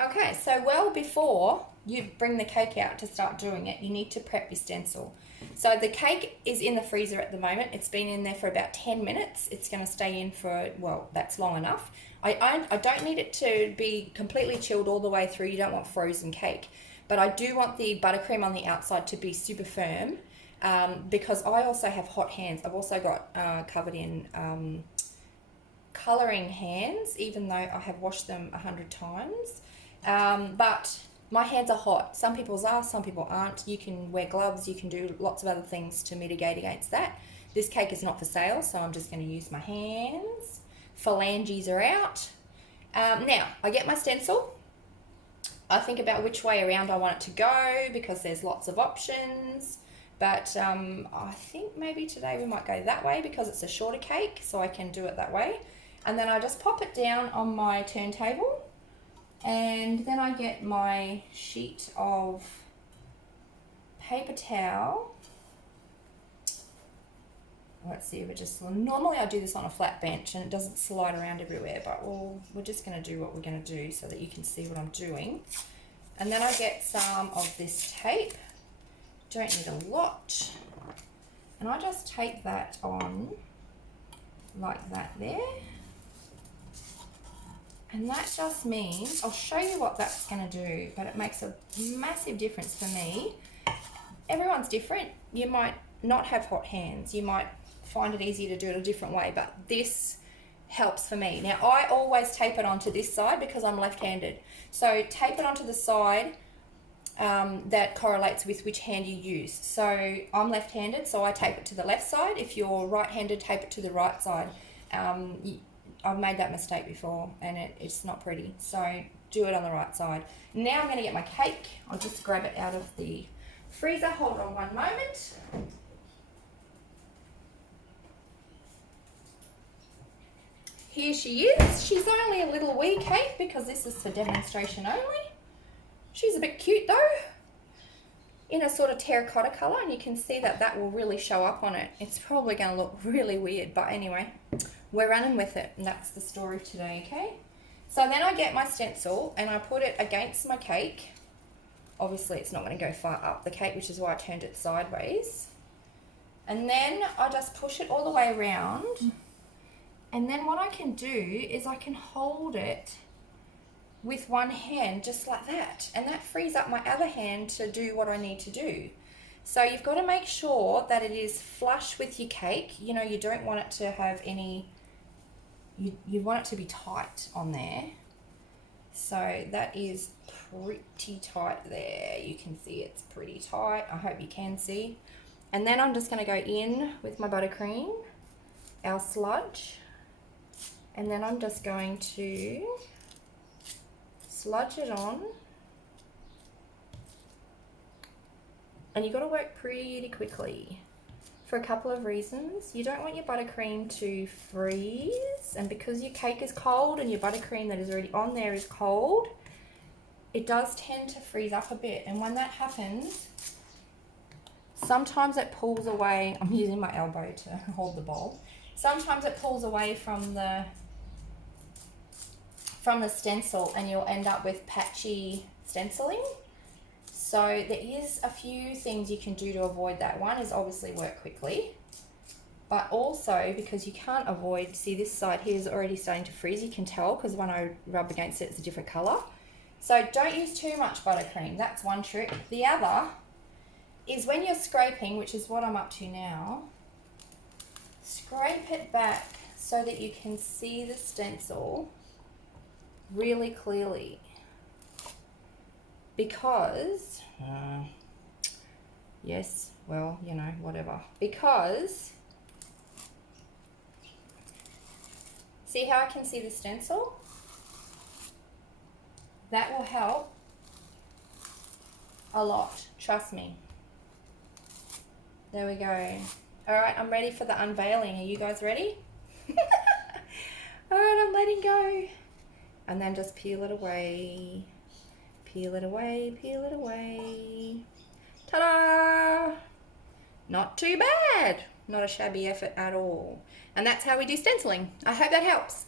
Okay, so well before you bring the cake out to start doing it, you need to prep your stencil. So the cake is in the freezer at the moment. It's been in there for about 10 minutes. It's going to stay in for, well, that's long enough. I don't need it to be completely chilled all the way through. You don't want frozen cake. But I do want the buttercream on the outside to be super firm because I also have hot hands. I've also got covered in colouring hands, even though I have washed them 100 times. But my hands are hot. Some people's are, some people aren't. You can wear gloves, you can do lots of other things to mitigate against that. This cake is not for sale, so I'm just going to use my hands. Phalanges are out. Now, I get my stencil. I think about which way around I want it to go because there's lots of options. But I think maybe today we might go that way because it's a shorter cake, so I can do it that way. And then I just pop it down on my turntable. And then I get my sheet of paper towel. Let's see if it just, normally I do this on a flat bench and it doesn't slide around everywhere, but we're just going to do what we're going to do so that you can see what I'm doing. And then I get some of this tape. Don't need a lot. And I just tape that on like that there. And that just means, I'll show you what that's going to do, but it makes a massive difference for me. Everyone's different. You might not have hot hands. You might find it easier to do it a different way, but this helps for me. Now, I always tape it onto this side because I'm left-handed. So tape it onto the side that correlates with which hand you use. So I'm left-handed, so I tape it to the left side. If you're right-handed, tape it to the right side. I've made that mistake before and it's not pretty, so do it on the right side. Now I'm going to get my cake. I'll just grab it out of the freezer. Hold on one moment. Here she is. She's only a little wee cake because this is for demonstration only. She's a bit cute though, in a sort of terracotta colour, and you can see that that will really show up on it. It's probably going to look really weird, but anyway, we're running with it, and that's the story today, okay? So then I get my stencil and I put it against my cake. Obviously it's not going to go far up the cake, which is why I turned it sideways. And then I just push it all the way around. And then what I can do is I can hold it with one hand just like that, and that frees up my other hand to do what I need to do. So you've got to make sure that it is flush with your cake. You know, you don't want it to have any, you want it to be tight on there. So that is pretty tight there. You can see it's pretty tight. I hope you can see. And then I'm just going to go in with my buttercream, our sludge, and then I'm just going to sludge it on. And you've got to work pretty quickly for a couple of reasons. You don't want your buttercream to freeze, and because your cake is cold and your buttercream that is already on there is cold, it does tend to freeze up a bit. And when that happens, sometimes it pulls away. I'm using my elbow to hold the bowl. Sometimes it pulls away from the stencil and you'll end up with patchy stenciling. So there is a few things you can do to avoid that. One is obviously work quickly, but also because you can't avoid, see this side here is already starting to freeze, you can tell because when I rub against it, it's a different color. So don't use too much buttercream, that's one trick. The other is when you're scraping, which is what I'm up to now, scrape it back so that you can see the stencil really clearly. Because, yes, well, you know, whatever. Because, see how I can see the stencil? That will help a lot, trust me. There we go. All right, I'm ready for the unveiling. Are you guys ready? All right, I'm letting go. And then just peel it away. Peel it away, peel it away. Ta-da! Not too bad. Not a shabby effort at all. And that's how we do stenciling. I hope that helps.